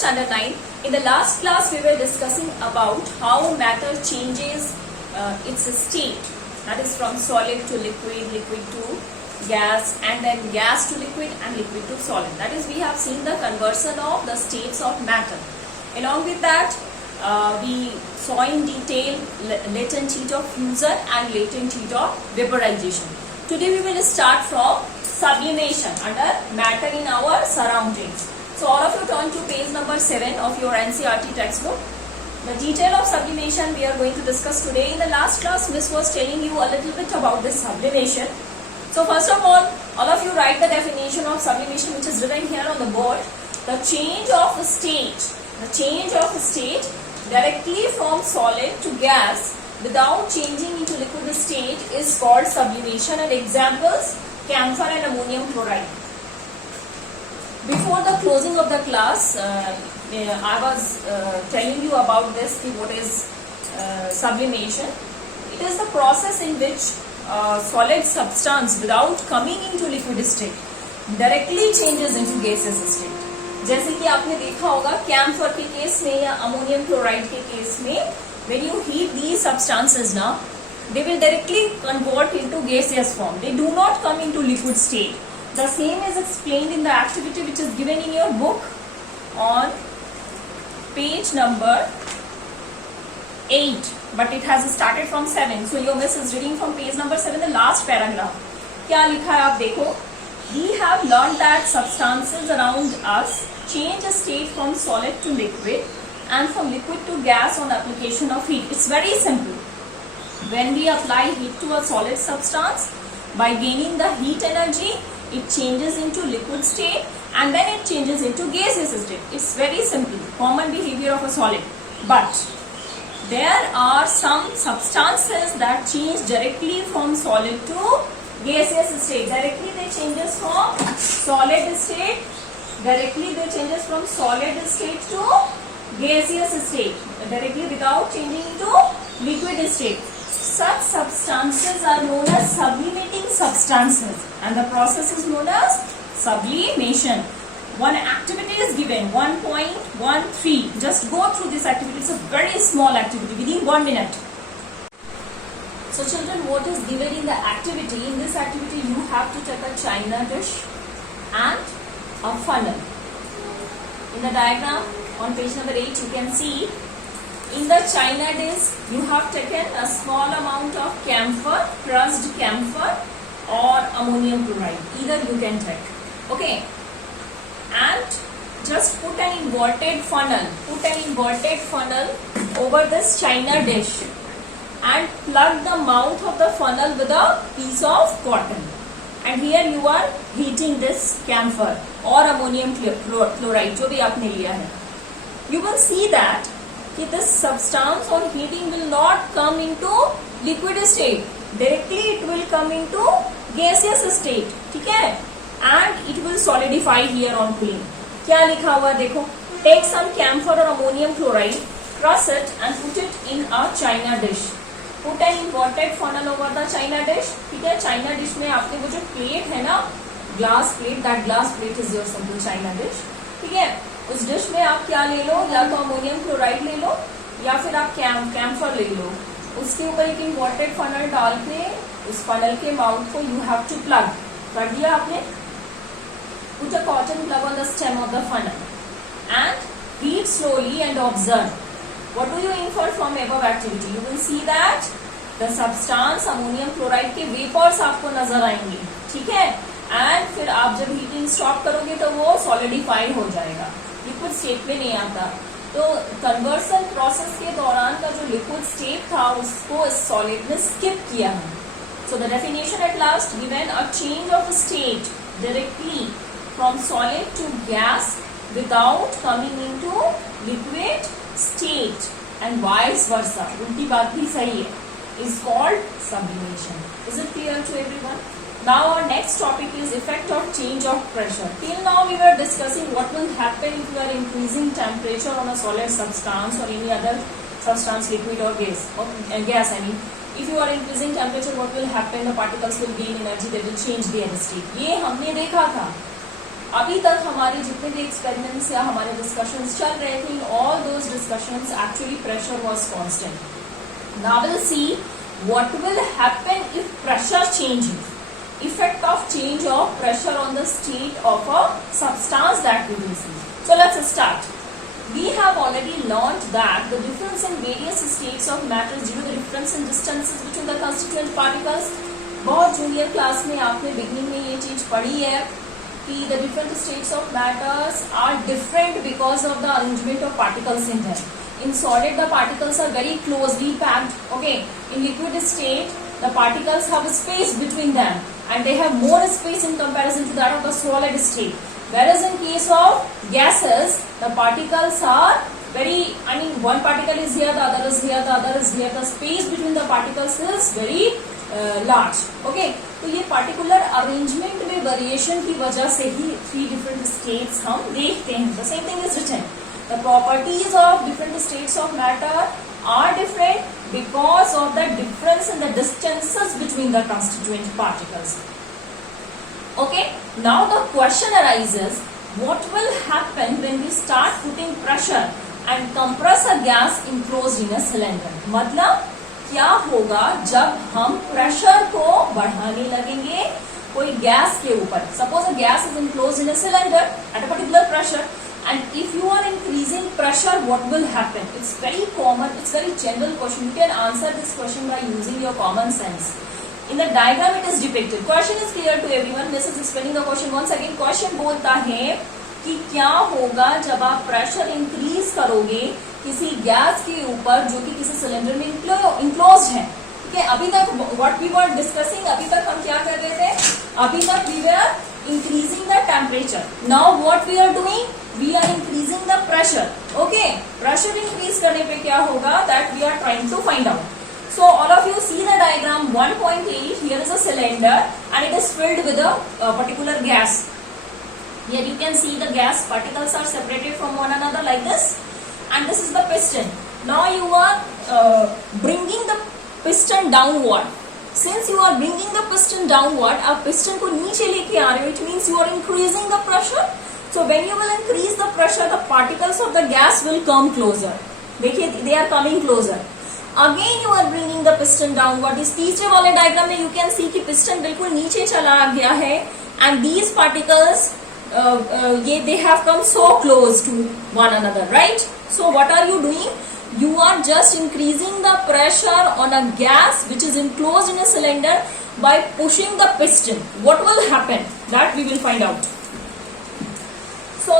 standard 9. In the last class, we were discussing about how matter changes its state. That is from solid to liquid, liquid to gas, and then gas to liquid and liquid to solid. That is, we have seen the conversion of the states of matter. Along with that, we saw in detail latent heat of fusion and latent heat of vaporization. Today we will start from sublimation under matter in our surroundings. So all of you turn to page number 7 of your NCERT textbook. The detail of sublimation we are going to discuss today. In the last class, Miss was telling you a little bit about this sublimation. So first of all of you write the definition of sublimation, which is written here on the board. The change of state directly from solid to gas without changing into liquid state is called sublimation. And examples: camphor and ammonium chloride. Before the closing of the class, I was telling you about this, what is sublimation. It is the process in which solid substance without coming into liquid state directly changes into gaseous state. जैसे कि आपने देखा होगा camphor के case में या ammonium chloride के case में, when you heat these substances now, they will directly convert into gaseous form. They do not come into liquid state. The same is explained in the activity which is given in your book on page number 8, but it has started from 7. So your miss is reading from page number 7, the last paragraph. क्या लिखा है आप देखो. We have learned that substances around us change state from solid to liquid and from liquid to gas on application of heat. It's very simple. When we apply heat to a solid substance, by gaining the heat energy, it changes into liquid state and then it changes into gaseous state. It's very simple, common behavior of a solid. But there are some substances that change directly from solid to gaseous state. Directly they changes from solid state. Directly they changes from solid state to gaseous state. Directly without changing into liquid state. Such substances are known as sublimating substances, and the process is known as sublimation. One activity is given, 1.13. Just go through this activity. It's a very small activity within 1 minute. So children, what is given in the activity? In this activity, you have to take a china dish and a funnel. In the diagram on page number 8, you can see in the china dish, you have taken a small amount of camphor, crushed camphor or ammonium chloride. Either you can take. Okay. And just put an inverted funnel. Over this china dish and plug the mouth of the funnel with a piece of cotton. And here you are heating this camphor or ammonium chloride, जो भी आपने लिया है. You will see that this substance on heating will not come into liquid state. Directly it will come into gaseous state. ठीक है? And it will solidify here on cooling. क्या लिखा हुआ देखो. Take some camphor or ammonium chloride, crush it and put it in a china dish. Put an inverted funnel over the china dish. ठीक है? china dish में आपके वो जो plate है ना, glass plate, that glass plate is your simple china dish. ठीक है? उस डिश में आप क्या ले लो, या तो अमोनियम क्लोराइड ले लो या फिर आप कैम्फर ले लो. उसके ऊपर एक इन्वर्टेड फनल डाल के उस फनल के माउथ को यू हैव टू प्लग कर दिया आपने. Put a cotton plug on the stem of the funnel and heat slowly and observe. What do you infer from above activity? You will see that the substance ammonium chloride के vapors आपको नजर आएंगे. ठीक है? And फिर आप जब heating stop करोगे तो वो सॉलिडिफाई हो जाएगा, लिक्विड स्टेट में नहीं आता. तो कन्वर्सन प्रोसेस के दौरान का जो लिक्विड स्टेट था उसको सॉलिड में स्किप किया है. So the definition at last given, a change of state directly from solid to gas without coming into liquid state and vice versa, उल्टी बात भी सही है, is called sublimation. Is it clear to everyone? Now our next topic is effect of change of pressure. Till now we were discussing what will happen if you are increasing temperature on a solid substance or any other substance, liquid or gas. I mean, if you are increasing temperature, what will happen? The particles will gain energy. They will change their state. ये हमने देखा था. अभी तक हमारे जितने भी experiments या हमारे डिस्कशंस चल रहे थे, all those discussions actually pressure was constant. Now will see what will happen if pressure changes. Effect of change of pressure on the state of a substance that we will see. So let's start. We have already learned that the difference in various states of matter is due to the difference in distances between the constituent particles. बहुत junior class में आपने beginning में ये चीज पढ़ी है कि the different states of matters are different because of the arrangement of particles in them. In solid, the particles are very closely packed. Okay. In liquid state, the particles have a space between them, and they have more space in comparison to that of the solid state. Whereas in case of gases, the particles are very. I mean, one particle is here, the other is here, the other is here. The space between the particles is very large. Okay. तो ये particular arrangement में variation की वजह से ही three different states हम देखते हैं. The same thing is written. The properties of different states of matter are different because of the difference in the distances between the constituent particles. Okay, now the question arises, what will happen when we start putting pressure and compress a gas enclosed in a cylinder? मतलब क्या होगा जब हम pressure को बढ़ाने लगेंगे कोई gas के ऊपर. Suppose a gas is enclosed in a cylinder at a particular pressure. And if you are increasing pressure, what will happen? It's very common, it's very general question. You can answer this question by using your common sense. In the diagram it is depicted. Question is clear to everyone. This is explaining the question once again. Question बोलता है कि क्या होगा जब आप pressure increase करोगे किसी gas के ऊपर जो कि किसी सिलेंडर में इंक्लोज है. ठीक है, अभी तक what we were discussing, अभी तक हम क्या कर रहे थे? अभी तक we were increasing the temperature. Now what we are doing? We are increasing the pressure. Okay, pressure increase करने पे क्या होगा? That we are trying to find out. So all of you see the diagram 1.8. Here is a cylinder and it is filled with a particular gas. Here you can see the gas particles are separated from one another like this, and this is the piston. Now you are bringing the piston downward. Since you are bringing the piston downward, आप piston को नीचे लेके आ रहे हो, it means you are increasing the pressure. So when you will increase the pressure, the particles of the gas will come closer. देखिए, they are coming closer. Again you are bringing the piston downward. इस तीसरे वाले diagram में you can see कि piston बिल्कुल नीचे चला गया है, and these particles they have come so close to one another, right? So what are you doing? You are just increasing the pressure on a gas which is enclosed in a cylinder by pushing the piston. What will happen? That we will find out. So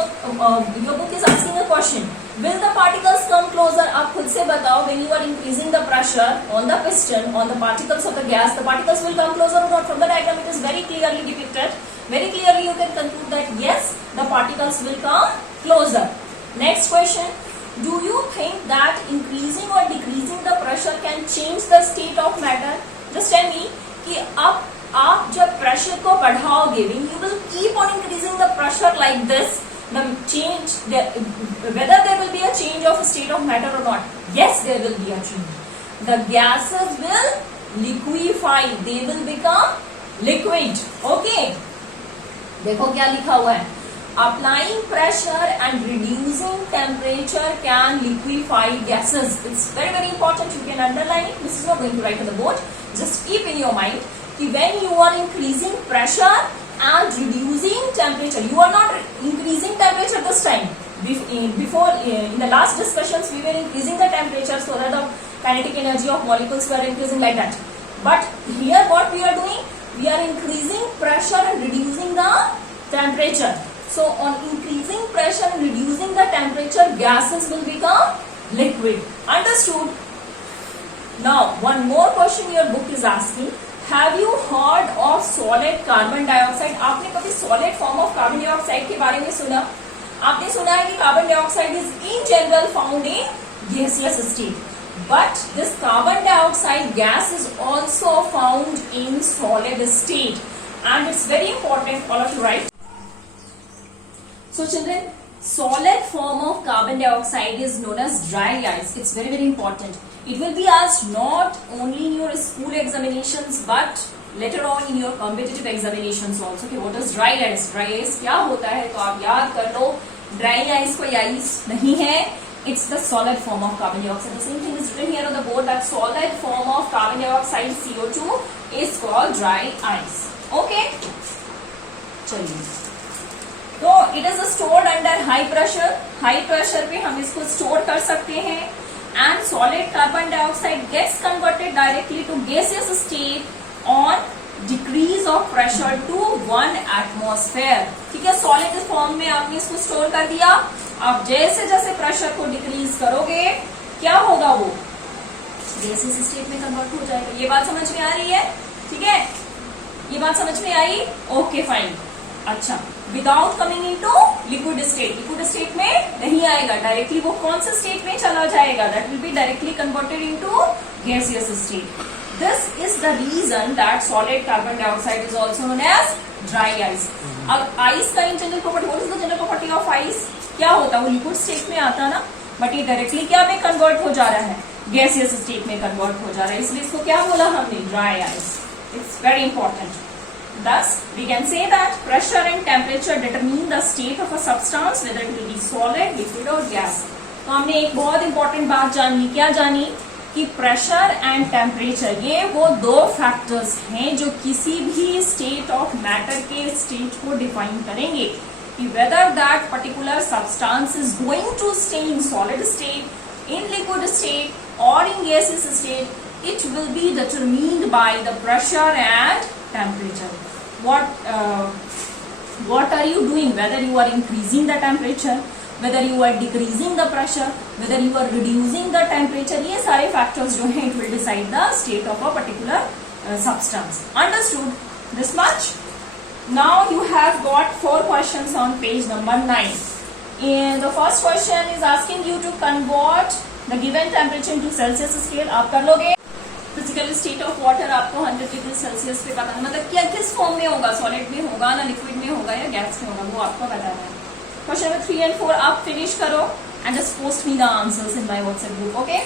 your book is asking a question. Will the particles come closer? आप खुद से बताओ. When you are increasing the pressure on the piston, on the particles of the gas, the particles will come closer or not? From the diagram it is very clearly depicted. Very clearly you can conclude that yes, the particles will come closer. Next question. Do you think that increasing or decreasing the pressure can change the state of matter? Just tell me कि आप जब pressure को बढ़ाओगे, when you will keep on increasing the pressure like this, the change, whether there will be a change of state of matter or not? Yes, there will be a change. The gases will liquefy, they will become liquid. Okay. देखो क्या लिखा हुआ है. Applying pressure and reducing temperature can liquefy gases. It's very very important. You can underline it. This is not going to write on the board. Just keep in your mind that when you are increasing pressure and reducing temperature, you are not increasing temperature this time. Before in the last discussions, we were increasing the temperature so that the kinetic energy of molecules were increasing like that. But here, what we are doing? We are increasing pressure and reducing the temperature. So on increasing pressure and reducing the temperature, gases will become liquid. Understood? Now, one more question your book is asking. Have you heard of solid carbon dioxide? आपने कभी solid form of carbon dioxide के बारे में सुना? आपने सुना है कि carbon dioxide is in general found in gaseous state. But this carbon dioxide gas is also found in solid state. And it's very important, all of you write. So children, solid form of carbon dioxide is known as dry ice. It's very very important. It will be asked not only in your school examinations but later on in your competitive examinations also कि what is dry ice, dry ice क्या होता है, तो आप याद कर लो dry ice कोई ice नहीं है, it's the solid form of carbon dioxide. The same thing is written here on the board that solid form of carbon dioxide CO2 is called dry ice. Okay, चलिए, तो it is stored under high pressure. High pressure पे हम इसको store कर सकते हैं. And solid carbon dioxide gets converted directly to gaseous state on decrease of pressure to 1 atmosphere. ठीक है, solid form में आपने इसको store कर दिया. आप जैसे जैसे प्रेशर को डिक्रीज करोगे क्या होगा, वो गैसियस स्टेट में कन्वर्ट हो जाएगा. ये बात समझ में आ रही है? ठीक है, ये बात समझ में आई? Okay fine. अच्छा, without coming into liquid state, liquid state में नहीं आएगा, डायरेक्टली वो कौन से स्टेट में चला जाएगा, that will be directly converted into gaseous state. This is the reason that solid carbon dioxide is also known as dry ice. अब आइस का general property, what is the general property of ice? क्या होता है, वो liquid state में आता ना, but ये डायरेक्टली क्या में कन्वर्ट हो जा रहा है, गैसियस स्टेट में कन्वर्ट हो जा रहा है, इसलिए इसको क्या बोला हमने, dry ice. It's very important. Thus, we can say that pressure and temperature determine the state of a substance, whether it will be solid, liquid or gas. तो हमने एक बहुत इंपॉर्टेंट बात जानी, क्या जानी, कि प्रेशर एंड टेम्परेचर ये वो दो फैक्टर्स हैं जो किसी भी स्टेट ऑफ मैटर के स्टेट को डिफाइन करेंगे कि whether that particular substance is going to stay in solid state, in liquid state और in gaseous state. It will be determined by the pressure and temperature. What are you doing? Whether you are increasing the temperature, whether you are decreasing the pressure, whether you are reducing the temperature, ये सारे factors जो हैं, it will decide the state of a particular substance. Understood this much? Now you have got 4 questions on page number 9. And the first question is asking you to convert the given temperature into Celsius scale. आप कर लोगे? Physical state of water आपको 100 degree Celsius पे पता है, मतलब क्या किस फॉर्म में होगा, सॉलिड में होगा ना, लिक्विड में होगा या गैस में होगा, वो आपको पता है. क्वेश्चन नंबर 3 and 4 आप फिनिश करो and just post me the answers in my WhatsApp group. Okay,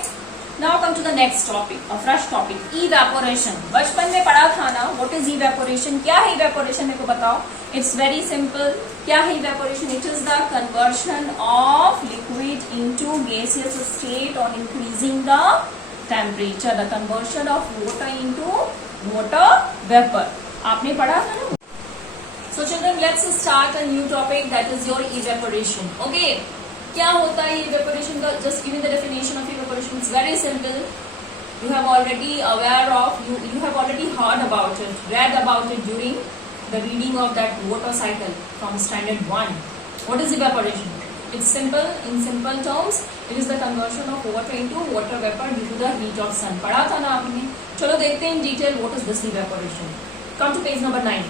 now come to the next topic, a fresh topic, evaporation. बचपन में पढ़ा था ना, व्हाट इज इवेपोरेशन, क्या है इवेपोरेशन, मेरे को बताओ. It's very simple. क्या है evaporation? It is the conversion of liquid into gaseous state on increasing the temperature, the conversion of water into water vapor. आपने पढ़ा था ना. So children, let's start a new topic, that is your evaporation. Okay, क्या होता है evaporation का? Just give me the definition of evaporation. It's very simple. You have already aware of, you have already heard about it, read about it during the reading of that water cycle from standard 1. What is evaporation? It's simple. In simple terms, it is the conversion of water into water vapor due to the heat of sun. पढ़ा था ना आपने. चलो देखते हैं in detail what is this evaporation. Come to page number 9.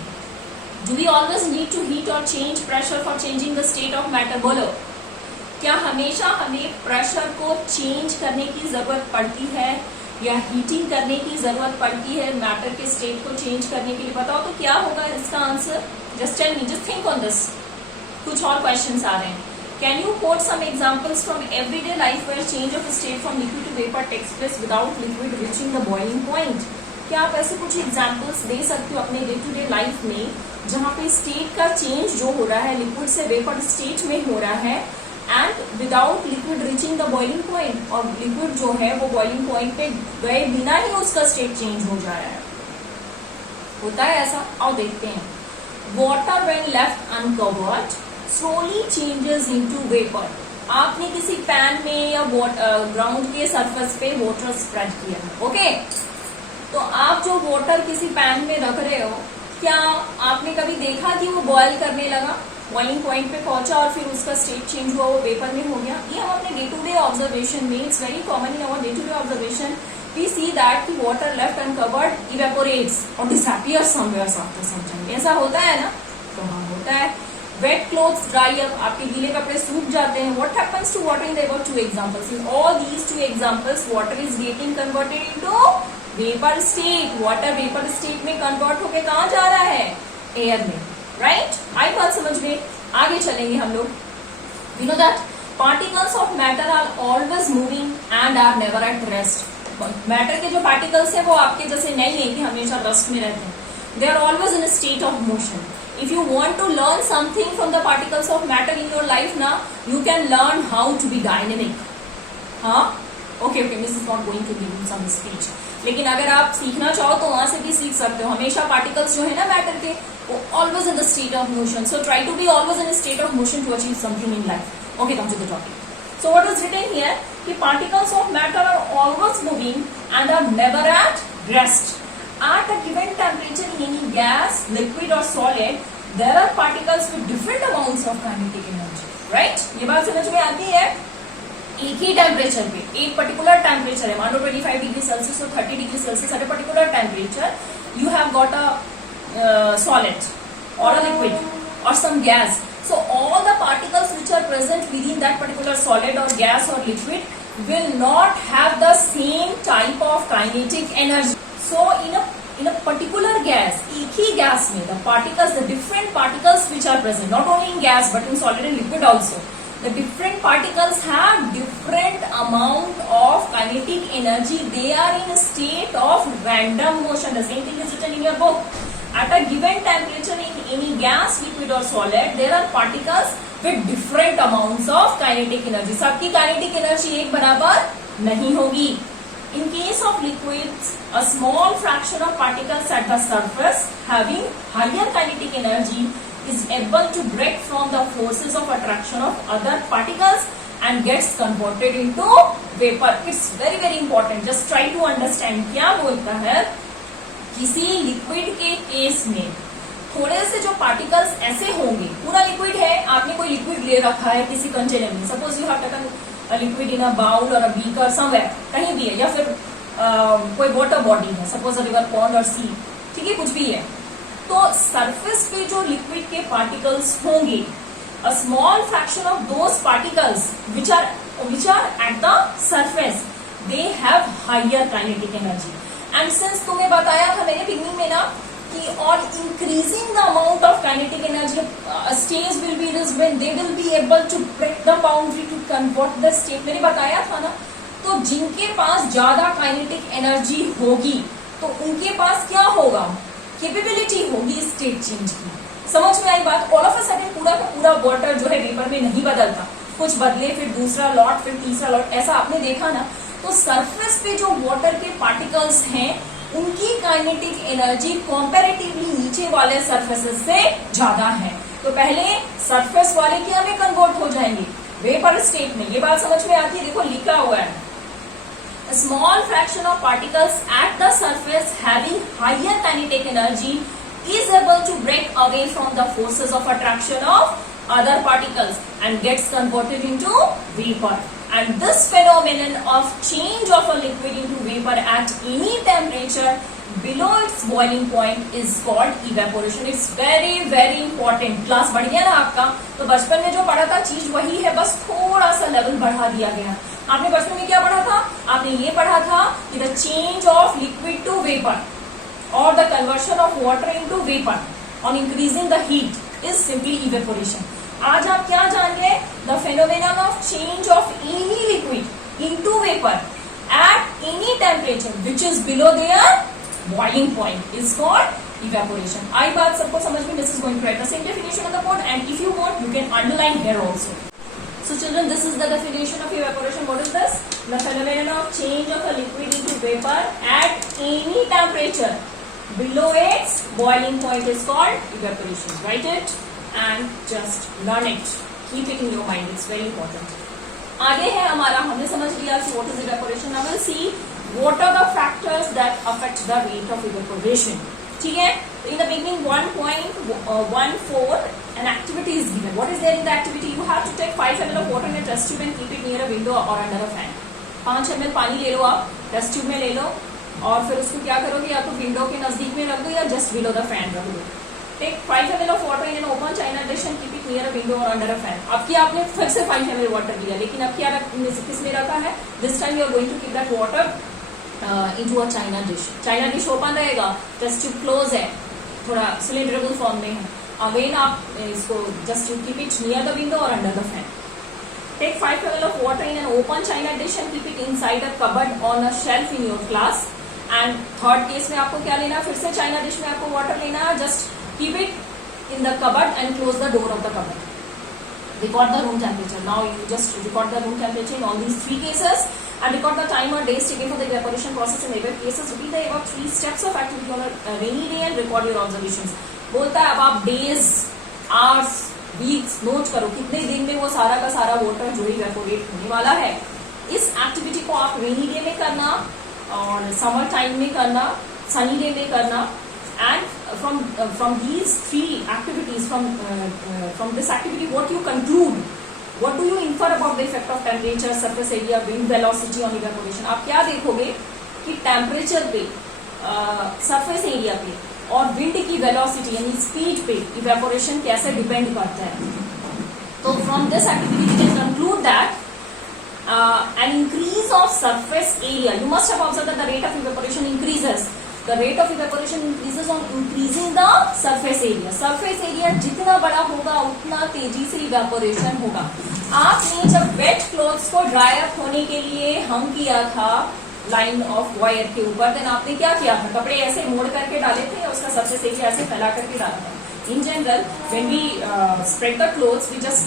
Do we always need to heat or change pressure for changing the state of matter? बोलो, क्या हमेशा हमें प्रेशर को चेंज करने की जरूरत पड़ती है या हीटिंग करने की जरूरत पड़ती है मैटर के स्टेट को चेंज करने के लिए? बताओ तो क्या होगा इसका answer. Just tell me, just think on this. कुछ और क्वेश्चंस आ रहे हैं. Can you quote some examples from everyday life where change of state from liquid to vapor takes place without liquid reaching the boiling point? क्या आप ऐसे कुछ examples दे सकते हो अपने डे टू डे लाइफ में जहाँ पे स्टेट का चेंज जो हो रहा है लिक्विड से वेपर स्टेट में हो रहा है and without liquid reaching the boiling point, और लिक्विड जो है वो बॉइलिंग पॉइंट पे गए बिना ही उसका स्टेट चेंज हो जा रहा है. होता है ऐसा? आओ देखते हैं. Water when left uncovered slowly changes into vapor. आपने किसी पैन में या ग्राउंड के सरफेस पे वाटर स्प्रेड किया, ओके? तो आप जो वाटर किसी पैन में रख रहे हो, क्या आपने कभी देखा कि वो बॉयल करने लगा, बॉइलिंग पॉइंट पे पहुंचा और फिर उसका स्टेट चेंज हुआ, वो वेपर में हो गया? ये हम अपने डे टू डे ऑब्जर्वेशन में, it's very common in our day to day observation, we see that कि वाटर लेफ्ट अनकवर्ड इवेपोरेट्स और disappears somewhere after some time. ऐसा होता है ना? तो हाँ, होता है. Wet clothes dry up, आपके गीले कपड़े सूख जाते हैं. What happens to water? There were 2 examples. In all these 2 examples, water is getting converted into vapor state. Water vapor state में convert होके कहाँ जा रहा है? Air में, right? आई बात समझ में? आगे चलेंगे हम लोग. You know that particles of matter are always moving and are never at rest. Matter के जो पार्टिकल्स हैं वो आपके जैसे नहीं है कि हमेशा रेस्ट में रहते हैं. They are always in a state of motion. If you want to learn something from the particles of matter in your life now, you can learn how to be dynamic. हाँ, okay, Miss is not going to give you some speech. लेकिन अगर आप सीखना चाहो तो वहां से भी सीख सकते हो. हमेशा पार्टिकल्स जो है ना मैटर के, वो always in the state of motion. So try to be always in state of motion to achieve something in life. Okay, come to the topic. So what is written here कि particles of matter are always moving and are never at rest. At a given temperature in any gas, liquid or solid, there are particles with different amounts of kinetic energy. Right? ये बात समझ में आती है. एक ही temperature पे, एक particular temperature है, मान लो 25 डिग्री सेल्सियस और 30 degree Celsius at a particular temperature, you have got a solid और अ लिक्विड और सम gas. So all the particles which are present within that particular solid or gas or liquid will not have the same type of kinetic energy. So in a particular gas, एक ही gas में the particles, the different particles which are present, not only in gas but in solid and liquid also, the different particles have different amount of kinetic energy. They are in a state of random motion. The same thing is written in your book. At a given temperature in any gas, liquid or solid, there are particles with different amounts of kinetic energy. सबकी kinetic energy एक बराबर नहीं होगी. In case of liquids, a small fraction of particles at the surface having higher kinetic energy is able to break from the forces of attraction of other particles and gets converted into vapor. It's very very important. Just try to understand. क्या बोलता है, किसी liquid के case में थोड़े से जो particles ऐसे होंगे, पूरा लिक्विड है, आपने कोई लिक्विड ले रखा है किसी कंटेनर में, suppose you have taken a liquid in a bowl or a beaker somewhere, कहीं भी है, या फिर कोई वाटर बॉडी है, सपोज अ रिवर, पॉन्ड और सी, ठीक है, कुछ भी है, तो सरफेस पे जो लिक्विड के पार्टिकल्स होंगे, a small fraction of those particles which are at the surface, they have higher kinetic energy. And since तुम्हें बताया था मैंने बिगनिंग में ना कि on increasing the amount of kinetic energy, a stage will be this when they will be able to break the boundary to convert the state. मैंने बताया था ना, तो जिनके पास ज्यादा काइनेटिक एनर्जी होगी तो उनके पास क्या होगा, कैपेबिलिटी होगी स्टेट चेंज की. समझ में आई बात? ऑल ऑफ अ सडन पूरा का पूरा वाटर जो है वेपर में नहीं बदलता, कुछ बदले फिर दूसरा लॉट फिर तीसरा लॉट, ऐसा आपने देखा ना. तो सरफेस पे जो वाटर के पार्टिकल्स हैं उनकी काइनेटिक एनर्जी कंपैरेटिवली नीचे वाले सरफेसेस से ज्यादा है. तो पहले सरफेस वाले क्या में कन्वर्ट हो जाएंगे, वेपर स्टेट में. ये बात समझ में आती है? देखो लिखा हुआ है, a small fraction of particles at the surface having higher kinetic energy is able to break away from the forces of attraction of other particles and gets converted into vapor. And this phenomenon of change of a liquid into vapor at any temperature below its boiling point is called evaporation. It's very very important. Class बढ़ गया ना आपका, तो बचपन में जो पढ़ा था चीज वही है, बस थोड़ा सा लेवल बढ़ा दिया गया. आपने बचपन में क्या पढ़ा था? आपने ये पढ़ा था कि the change of liquid to vapour और the conversion of water into vapour on increasing the heat is simply evaporation. आज आप क्या जान गए? The phenomenon of change of any liquid into vapour at any temperature which is below their boiling point is called evaporation. आई बात सबको समझ में? This is going to write the same definition on the board and if you want you can underline here also. So children, this is the definition of evaporation. What is this? The phenomenon of change of a liquid into vapor at any temperature below its boiling point is called evaporation. Write it and just learn it. Keep it in your mind. It's very important. आगे है हमारा, हमने समझ लिया कि what is evaporation. Now we'll see what are the factors that affect the rate of evaporation. ठीक है? In the beginning 1.14 an activity is given. What is there in the activity? You have to take 5 ml of water in a test tube and keep it near a window or under a fan. 5 ml पानी ले लो, आप test tube में ले लो और फिर उसको क्या करोगे, या तो विंडो के नजदीक में रख दो या जस्ट बिलो द फैन रख दो. Take 5 ml of water in an open china dish and keep it near a window or under a fan. अब की आपने फिर से 5 ml वाटर लिया, लेकिन अब क्या किस में रखा है? This time you are going to keep that water into a china dish. China dish open रहेगा, टेस्ट ट्यूब क्लोज है, थोड़ा सिलेंडरेबल फॉर्म में है. अगेन आप इसको just you keep it near the window और under the fan. Take 5 ml of water in an open china dish and keep it inside a cupboard on a shelf in your class and third case में आपको क्या लेना है, फिर से China dish में आपको वाटर लेना है, just keep it in the cupboard and close the door of the cupboard. Record the room temperature. Now you just record the room temperature in all these three cases and record the time or days taken for the evaporation process in above cases. Repeat the above three steps of activity on a rainy day and record your observations. बोलता है अब आप days, hours, weeks note करो कितने दिन में वो सारा का सारा वाटर जो इवेपोरेट होने वाला है. इस एक्टिविटी को आप रेनी डे में करना और समर टाइम में करना, सनी डे में करना. And from these three activities, from this activity, what you conclude, what do you infer about the effect of temperature, surface area, wind velocity on evaporation? आप क्या देखोगे कि टेम्परेचर पे, surface area पे और wind की वेलोसिटी यानी speed पे इवेपोरेशन कैसे डिपेंड करता है. तो from this activity we can conclude that an increase of surface area, you must have observed that the rate of evaporation increases. The rate of evaporation increases on increasing the surface area. Surface area जितना बड़ा होगा उतना तेजी से evaporation होगा. आपने जब wet clothes को dry up होने के लिए hang किया था लाइन ऑफ वायर के ऊपर, देन आपने क्या किया था, कपड़े ऐसे मोड़ करके डाले थे या उसका surface area ऐसे फैला करके डाला था. In general, when we spread the clothes, we just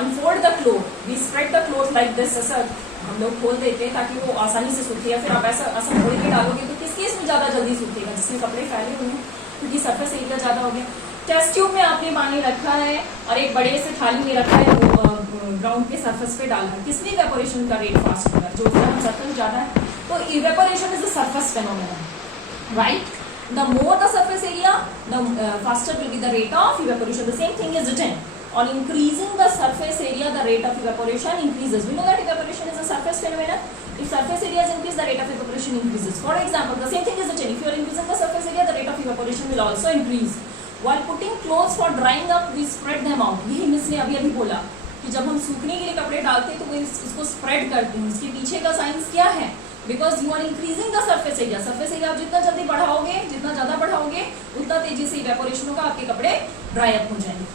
unfold the cloth. We spread the cloth like this. ऐसा हम लोग खोल देते हैं ताकि वो आसानी से सूखे. या फिर आप ऐसा खोल के डालोगे तो किस केस में ज्यादा जल्दी सूखेगा, जिसमें कपड़े फैले हुए हैं, क्योंकि सरफेस एरिया ज्यादा हो गया. टेस्ट ट्यूब में आपने पानी रखा है और एक बड़े से थाली में रखा है, ग्राउंड के सरफेस पे डालना है. किसमें इवेपोरेशन का रेट फास्ट होगा, जो सरफेस ज्यादा है. तो evaporation is the surface phenomenon, right. The more the surface area, the faster will be the rate of evaporation. The same thing is written. On increasing the surface area, the rate of evaporation increases. We know that evaporation is a surface phenomenon. If surface area is increased, the rate of evaporation increases. For example, the same thing is written. If you are increasing the surface area, the rate of evaporation will also increase. While putting clothes for drying up, we spread them out. यही miss ने अभी बोला कि जब हम सूखने के लिए कपड़े डालते हैं तो वो इसको स्प्रेड करते हैं. इसके पीछे का साइंस क्या है? Because you are increasing the surface area. Surface area आप जितना जल्दी बढ़ाओगे, जितना ज्यादा बढ़ाओगे, उतना तेजी से evaporation होगा, आपके कपड़े dry up हो जाएंगे.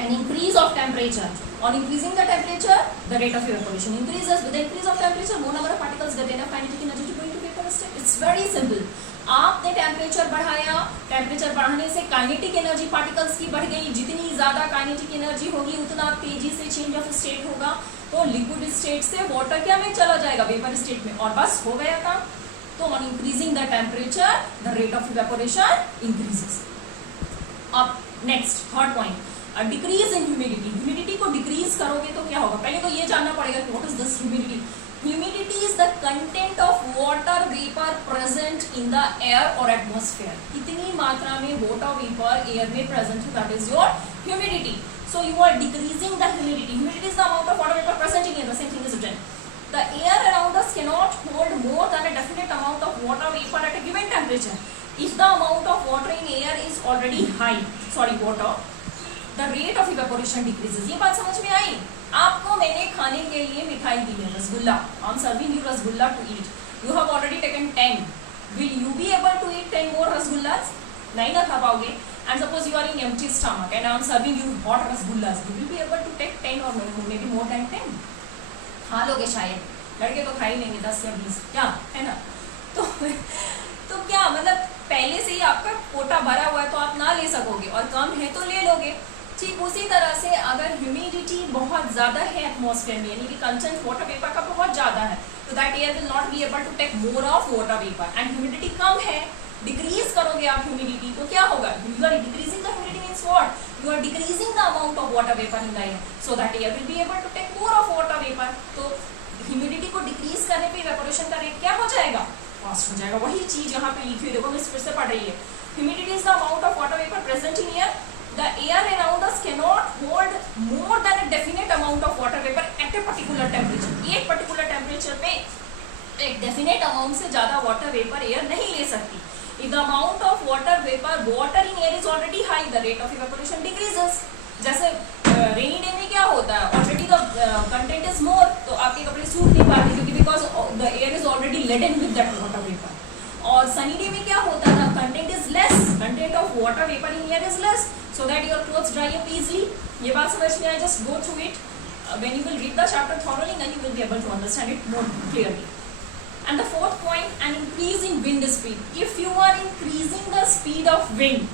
An increase of temperature. On increasing the temperature, the rate of evaporation increases. With the increase of temperature, more number of particles get enough kinetic energy to go into vapor state. It's very simple. आपने temperature बढ़ाया, temperature बढ़ाने से kinetic energy particles की बढ़ गई. जितनी ज्यादा kinetic energy होगी उतना तेजी से चेंज ऑफ स्टेट होगा. तो लिक्विड स्टेट से वाटर क्या में चला जाएगा, वेपर स्टेट में, और बस हो गया काम. तो on increasing the temperature, the rate of evaporation increases. अब next third point, decrease in humidity. Humidity को डिक्रीज करोगे तो क्या होगा, पहले तो ये जानना पड़ेगा कि what is this humidity. Humidity is the content of water vapour present in the air और एटमॉस्फेयर. कितनी मात्रा में वाटर वेपर एयर में प्रेजेंट है, that is your humidity. So you are decreasing the humidity. Humidity is the amount of water vapour present in air. The same thing is written. The air around us cannot hold more than a definite amount of water vapor at a given temperature. If the amount of water in air is already high, the rate of evaporation decreases. ये बात समझ में आई? आपको मैंने खाने के लिए मिठाई दी है, rasgulla. I am serving you rasgulla to eat. You have already taken 10. Will you be able to eat 10 more rasgullas? नहीं ना खा पाओगे. And suppose you are in empty stomach and I am serving you hot rasgullas. Will you be able to take 10 or maybe more than 10? खा लोगे शायद. लड़के तो खा ही लेंगे 10 या 20, क्या है ना. तो क्या मतलब पहले से ही आपका कोटा भरा हुआ है तो आप ना ले सकोगे, और कम है तो ले लोगे. ठीक उसी तरह से अगर ह्यूमिडिटी बहुत ज्यादा है एटमॉस्फेयर में, यानी कि कंटेंट वाटर वेपर का बहुत ज्यादा है, तो that air will not be able to take more of water vapour. And humidity कम है, डिक्रीज करोगे आप ह्यूमिडिटी तो क्या होगा, you are decreasing the humidity means what, you are decreasing the amount of water vapour in the air, so that air will be able to take more of water vapour. तो humidity को decrease करने पे evaporation का rate क्या हो जाएगा, fast हो जाएगा. वही चीज यहाँ पे लिखी हुई देखो, मैं फिर से पढ़ रही है. Humidity is the amount of water vapour present in air. The air around us cannot hold more than a definite amount of water vapor at a particular temperature. एक particular temperature पे एक definite amount से ज़्यादा water vapor air नहीं ले सकती. If the amount of water in air is already high, the rate of evaporation decreases. जैसे rainy day में क्या होता है, already the content is more, तो आपके कपड़े सूख नहीं पाते क्योंकि because the air is already laden with that water vapor. और सनी डे में क्या होता है, content is less, content of water vapour in air is less, so that your clothes dry up easily. ये बात समझ में आए? Just go through it. When you will read the chapter thoroughly, then you will be able to understand it more clearly. an increase in wind speed. If you are increasing the speed of wind,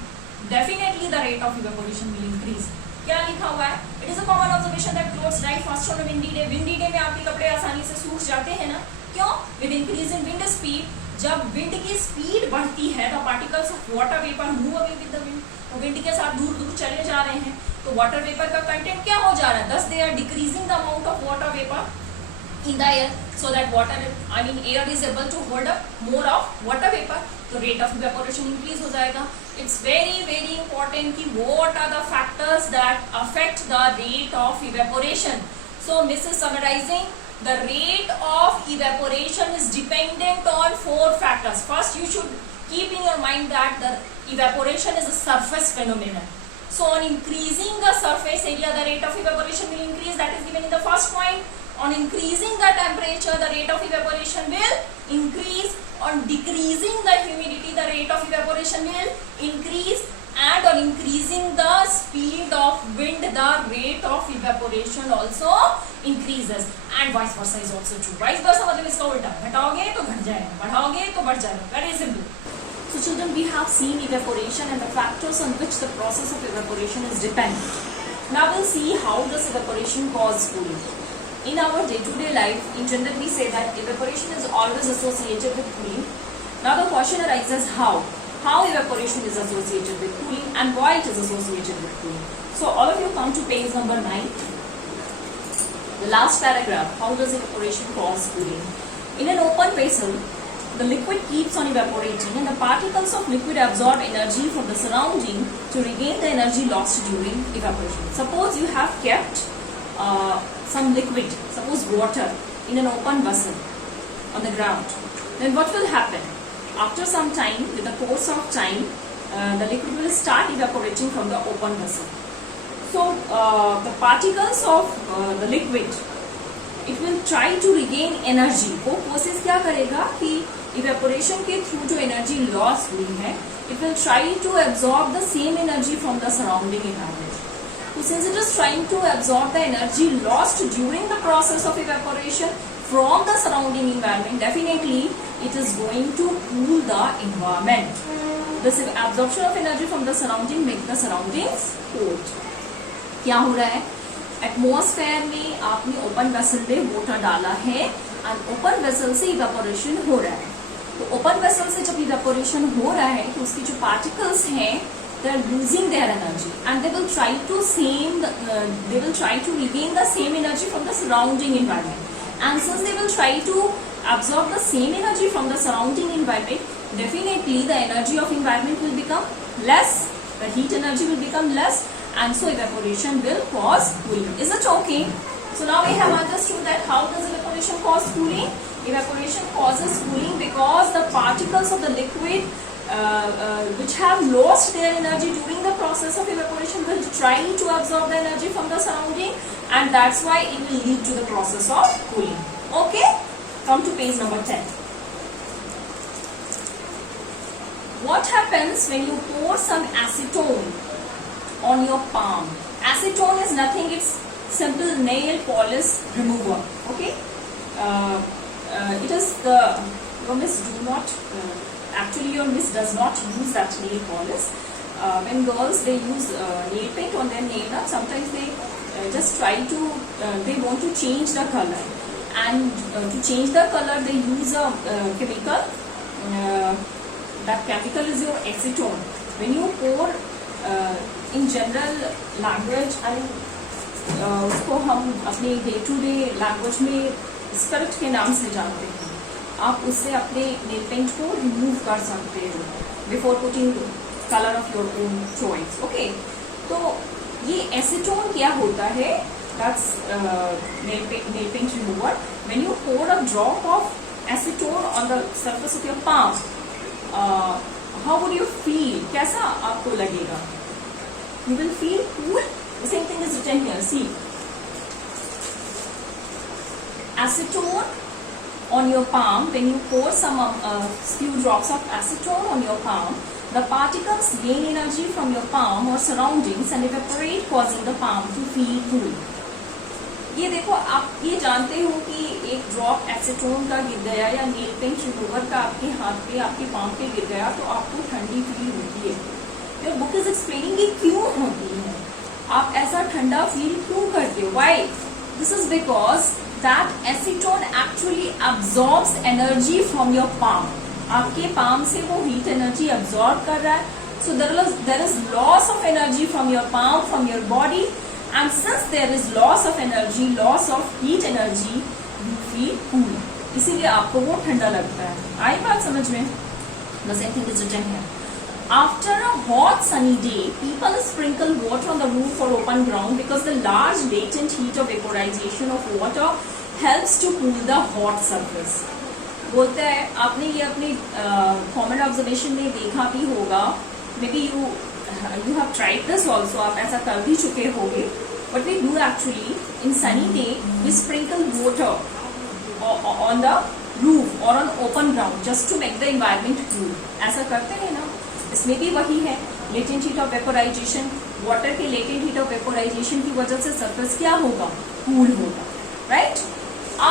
definitely the rate of evaporation will increase. क्या लिखा हुआ है? It is a common observation that clothes dry fast on a windy day. Windy day में आपके कपड़े आसानी से सूख जाते हैं ना? क्यों? With increase in wind speed, जब विंड की स्पीड बढ़ती है, the particles of water vapor move away with the wind. तो विंड के साथ दूर दूर चले जा रहे हैं, तो वाटर वेपर का कंटेंट क्या हो जा रहा है? Thus they are decreasing the amount of water vapor in the air, so that air is able to hold up more of water vapor, तो rate of evaporation increase हो जाएगा. It's very very important कि what are the factors that affect the rate of evaporation. So Miss is summarizing, the rate of evaporation is dependent on 4 factors. First, you should keep in your mind that the evaporation is a surface phenomenon. So on increasing the surface area, the rate of evaporation will increase. That is given in the first point. On increasing the temperature, the rate of evaporation will increase. On decreasing the humidity, the rate of evaporation will increase. And on increasing the speed of wind, the rate of evaporation also increases. And vice versa is also true. Vice versa मतलब इसका उल्टा, घटाओगे तो घट जाएगा, बढ़ाओगे तो बढ़ जाएगा. Very simple. So children, we have seen evaporation and the factors on which the process of evaporation is dependent. Now we'll see how does evaporation cause cooling. In our day-to-day life, in general we say that evaporation is always associated with cooling. Now the question arises how evaporation is associated with cooling and why it is associated with cooling. So all of you come to page number 9. The last paragraph, how does evaporation cause cooling? In an open vessel, the liquid keeps on evaporating and the particles of liquid absorb energy from the surrounding to regain the energy lost during evaporation. Suppose you have kept some liquid, suppose water, in an open vessel on the ground. Then what will happen? After some time, with the course of time, the liquid will start evaporating from the open vessel. So the particles of the liquid, it will try to regain energy. वो process क्या करेगा कि evaporation के through जो energy loss हुई है, it will try to absorb the same energy from the surrounding environment. So since it is trying to absorb the energy lost during the process of evaporation from the surrounding environment, definitely it is going to cool the environment. This absorption of energy from the surrounding make the surroundings cold. क्या हो रहा है? Atmosphere में आपने open vessel में water डाला है and open vessel से इवेपोरेशन हो रहा है. तो ओपन वेसल से जब इवेपोरेशन हो रहा है तो उसके जो पार्टिकल्स हैं they are losing their energy and they will try to regain the same energy from the surrounding environment. And since they will try to absorb the same energy from the surrounding environment, definitely the energy of environment will become less, the heat energy will become less, and so evaporation will cause cooling. Is it okay? So now we have understood that how does evaporation cause cooling? Evaporation causes cooling because the particles of the liquid which have lost their energy during the process of evaporation will try to absorb the energy from the surrounding, and that's why it will lead to the process of cooling. Okay? Come to page number 10. What happens when you pour some acetone on your palm? Acetone is nothing, it's simple nail polish remover. Okay? It is the, your miss do not, actually your miss does not use that nail polish. When girls they use nail paint on their nail, sometimes they just try to, they want to change the color. And to change the color they use a chemical. That chemical is your acetone. When you pour in general language, उसको हम अपने day to day language में spirit के नाम से जानते हैं. आप उससे अपने नेल पेंट को रिमूव कर सकते हो before putting colour of your own choice. Okay, तो ये एसीटोन क्या होता है? That's nail paint remover. When you pour a drop of acetone on the surface of your palm, how would you feel? कैसा आपको लगेगा? You will feel cool. The same thing is written here. See, acetone on your palm. When you pour some few drops of acetone on your palm, the particles gain energy from your palm or surroundings and evaporate, causing the palm to feel cool. ये देखो, आप ये जानते हो कि एक drop acetone का गिर गया या नेल पेंट रिमूवर का आपके हाथ पे, आपके पाम पे गिर गया तो आपको ठंडी फील होती है। योर बुक इज एक्सप्लेनिंग कि क्यों होती है, आप ऐसा ठंडा फील क्यों करते हो, why? This is because that acetone actually absorbs energy from your palm. आपके पाम से वो हीट एनर्जी अब्सॉर्ब कर रहा है। So there is loss of energy from your palm, from your body, and since there is loss of energy, loss of heat energy, you feel cool. इसीलिए आपको वो ठंडा लगता है। आई बात समझ में? The same thing is written here. After a hot sunny day, people sprinkle water on the roof or open ground because the large latent heat of vaporization of water helps to cool the hot surface. बोलते हैं, आपने ये अपनी common observation में देखा भी होगा, may be you have tried this also, आप ऐसा कर भी चुके होंगे। What we do actually in sunny day, we sprinkle water on the roof or on open ground just to make the environment cool. ऐसा करते हैं ना, इसमें भी वही है, latent heat of vaporization, water के latent heat of vaporization की वजह से surface क्या होगा, cool होगा, right?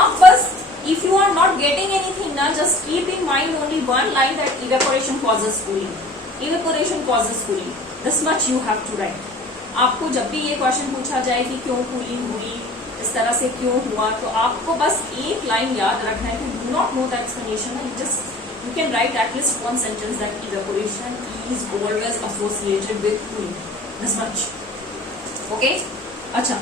आप बस if you are not getting anything ना, just keep in mind only one line that evaporation causes cooling. Evaporation causes cooling. This much you have to write. आपको जब भी ये क्वेश्चन पूछा जाए कि क्यों कूलिंग हुई, इस तरह से क्यों हुआ, तो आपको बस एक लाइन याद रखना है कि do not know the explanation. You can write at least one sentence that evaporation is always associated with cooling. This much. Okay? अच्छा.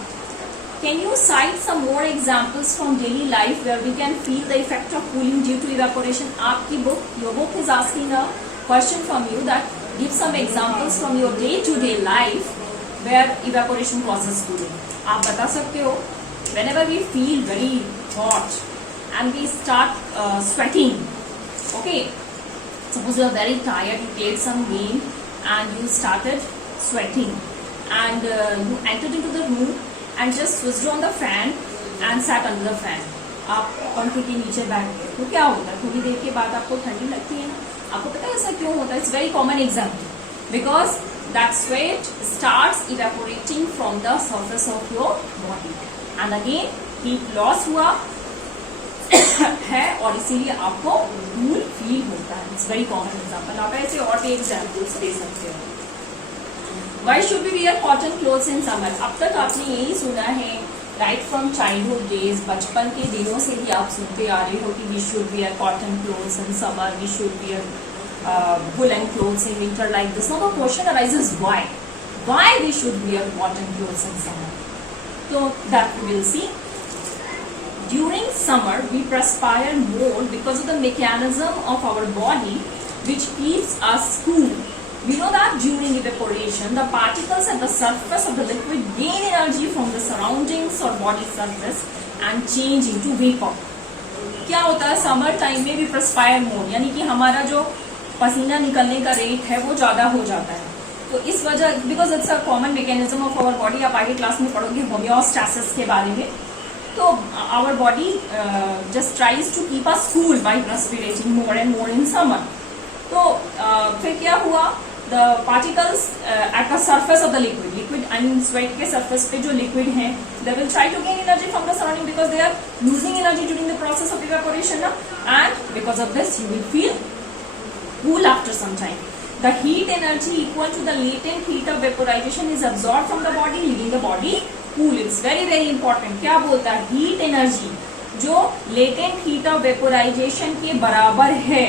Can you cite some more examples from daily life where we can feel the effect of cooling due to evaporation? आपकी book, your book is asking a question from you that give some examples from your day-to-day life where evaporation causes cooling. आप बता सकते हो, whenever we feel very hot and we start sweating, okay, suppose you are very tired, you played some game and you started sweating and you entered into the room and just switched on the fan and sat under the fan. आप पंखे के नीचे बैठ गए तो क्या होता है, थोड़ी देर के बाद आपको ठंडी लगती है ना। आपको पता है ऐसा क्यों होता है? It's very common example, because that sweat starts evaporating from the surface of your body and again heat loss हुआ है और इसीलिए आपको कूल फील होता है। It's very common example. आप ऐसे और भी एग्जाम्पल्स दे सकते हो। Why should we wear cotton clothes in summer? अब तक आपने यही सुना है राइट फ्रॉम चाइल्डहुड डेज, बचपन के दिनों से ही आप सुनते आ रहे हो कि we should wear cotton clothes in summer, we should wear woolen clothes in winter like this. Now the question arises, why we should wear cotton clothes in summer? So that we will see. During summer we perspire more because of the mechanism of our body which keeps us cool. We know that during evaporation, the particles at the surface of the liquid gain energy from the surroundings or body surface and change into vapor. क्या होता है summer time में भी perspire more, यानी कि हमारा जो पसीना निकलने का रेट है वो ज्यादा हो जाता है। तो इस वजह, because it's a common mechanism of our body, आप आगे क्लास में पढ़ोगे होम्योस्टैसिस के बारे में। तो our body just tries to keep us cool by respirating more and more in summer. तो फिर क्या हुआ, the particles at the surface of the liquid I mean sweat के surface पे जो liquid है, they will try to gain energy from the surrounding because they are losing energy during the process of evaporation na? And because of this you will feel cool after some time. The heat energy equal to the latent heat of vaporization is absorbed from the body, leaving the body cool. It's very very important. क्या बोलता है, heat energy जो latent heat of vaporization के बराबर है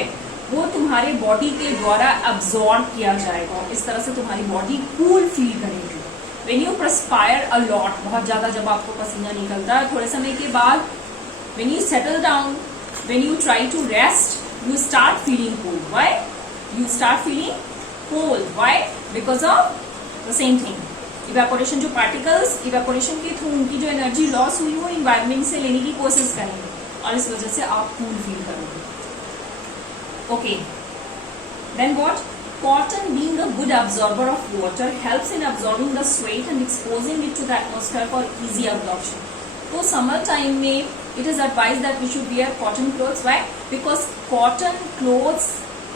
वो तुम्हारे body के द्वारा अब्सॉर्ब किया जाएगा। इस तरह से तुम्हारी बॉडी कूल फील करेगी। When you perspire a lot, बहुत ज्यादा जब आपको पसीना निकलता है, थोड़े समय के बाद when you settle down, when you try to rest, you start feeling cool. Why? You start feeling cold. Why? Because of the same thing. Evaporation, जो particles evaporation के थ्रू उनकी जो एनर्जी लॉस हुई वो इन्वायरमेंट से लेने की कोशिश करेंगे और इस वजह से आप कूल फील करोगे। Okay, then what? Cotton, being a good absorber of water, helps in absorbing the sweat and exposing it to the atmosphere for easy absorption. तो summer time में it is advised that we should wear cotton clothes. Why? Because cotton clothes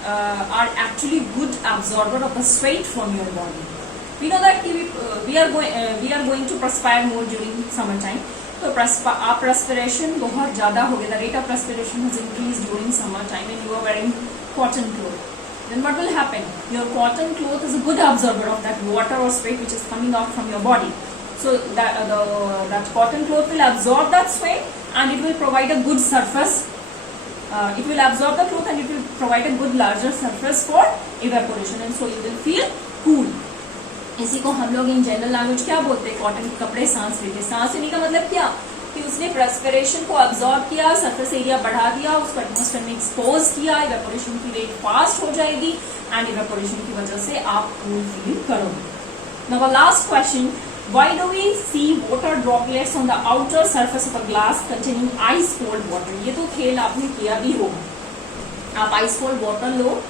are actually good absorber of the sweat from your body. We know that we are going to perspire more during summer time. तो आप perspiration बहुत ज़्यादा हो गया, the rate of perspiration has increased during summer time and you are wearing cotton cloth. Then what will happen? Your cotton cloth is a good absorber of that water or sweat which is coming out from your body. So that cotton cloth will absorb that sweat and it will provide a good surface. It will absorb the cloth and it will provide a good larger surface for evaporation, and so you will feel cool. इसी को हम लोग in general language क्या बोलते हैं? Cotton के कपड़े सांस लेते। सांस लेने का मतलब क्या कि उसने पर्सपिरेशन को अब्सॉर्ब किया, सरफेस एरिया बढ़ा दिया, उसको एटमॉस्फेयर में एक्सपोज किया, इवेपोरेशन की रेट फास्ट हो जाएगी एंड इवेपोरेशन की वजह से आप कूल फील करोगे। Now last question, why do we see water droplets on the outer surface of a glass containing ice cold water? ये तो खेल आपने किया भी होगा। आप आइस कोल्ड वाटर लो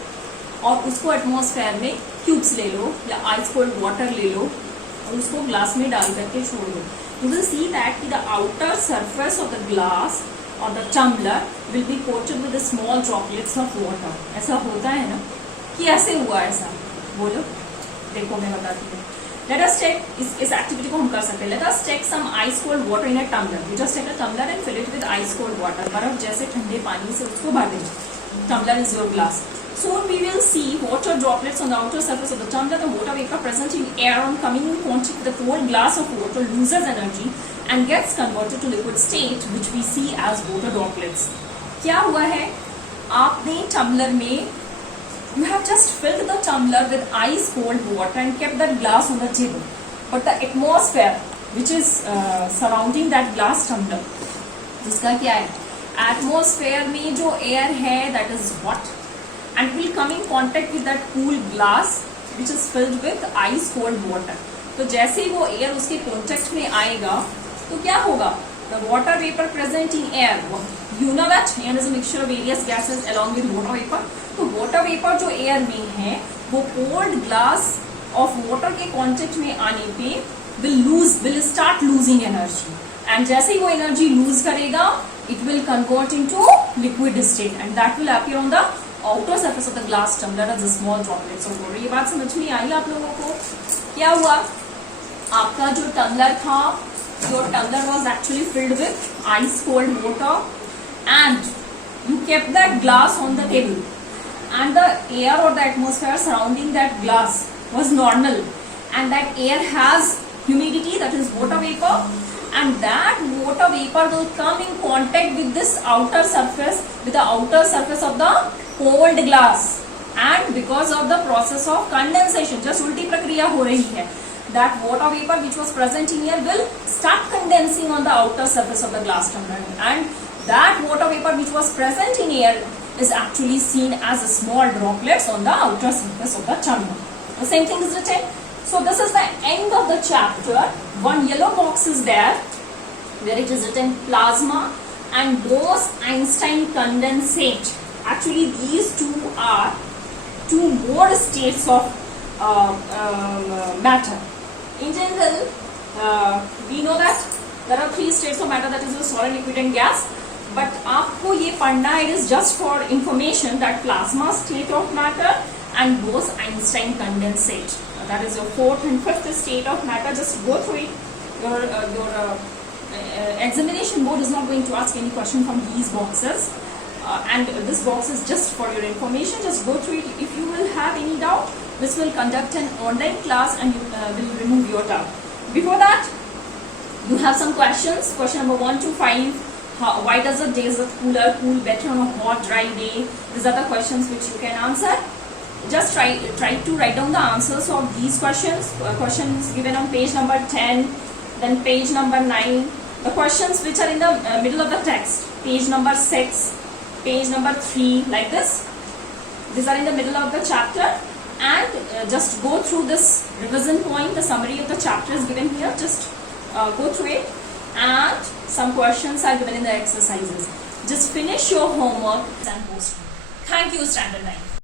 और उसको एटमॉस्फेयर में क्यूब्स ले लो या आइस कोल्ड वाटर ले लो और उसको ग्लास में डाल करके छोड़ दो। You will see that the outer surface of the glass or the tumbler will be coated with the small droplets of water. ऐसा होता है ना? कि ऐसे हुआ ऐसा? बोलो, देखो मैं बताती हूँ। Let us take इस एक्टिविटी को हम कर सकते हैं। Let us take some ice cold water in a tumbler. You just take a tumbler and fill it with ice cold water. बर्फ जैसे ठंडे पानी से उसको भर देना। Tumbler is your glass. Soon we will see water droplets on the outer surface of the tumbler. The water vapor present in air on coming in contact with the cold glass of water loses energy and gets converted to liquid state, which we see as water droplets. क्या हुआ है? आपने tumbler में you have just filled the tumbler with ice cold water and kept that glass on the table. But the atmosphere which is surrounding that glass tumbler, जिसका क्या है? Atmosphere में जो air है that is hot and will come in contact with that cool glass which is filled with ice cold water. तो जैसे ही वो air उसके contact में आएगा तो क्या होगा? The water vapor present in air, you know that air is a mixture of various gases along with water vapor. तो water vapor जो air में है वो cold glass of water के contact में आने पे will start losing energy. And जैसे ही वो energy lose करेगा it will convert into liquid state and that will appear on the outer surface of the glass tumbler as a small droplets of water. ये बात समझ में आई आप लोगों को? क्या हुआ? आपका जो tumbler था, your tumbler was actually filled with ice cold water and you kept that glass on the table and the air or the atmosphere surrounding that glass was normal and that air has humidity, that is water vapor, and that water vapor will come in contact with this outer surface, with the outer surface of the cold glass, and because of the process of condensation, just ulti prakriya ho rahi hai, that water vapor which was present in air will start condensing on the outer surface of the glass tumbler, and that water vapor which was present in air is actually seen as small droplets on the outer surface of the tumbler. The same thing is written. So this is the end of the chapter. One yellow box is there where it is written plasma and Bose-Einstein condensate. Actually these two are two more states of matter. In general, we know that there are three states of matter, that is the solid, liquid and gas. But आपको ये पढ़ना, it is just for information, that plasma state of matter and Bose-Einstein condensate. That is your fourth and fifth state of matter. Just go through it. Your examination board is not going to ask any question from these boxes. And this box is just for your information. Just go through it. If you will have any doubt, this will conduct an online class and you will remove your doubt. Before that, you have some questions. Question number 1 to 5. Why does the desert cooler cool better on a hot, dry day? These are the questions which you can answer. Just try to write down the answers of these questions. Questions given on page number 10, then page number 9. The questions which are in the middle of the text, page number 6, page number 3, like this. These are in the middle of the chapter. And just go through this revision point. The summary of the chapter is given here. Just go through it. And some questions are given in the exercises. Just finish your homework and post. Thank you, Standard 9.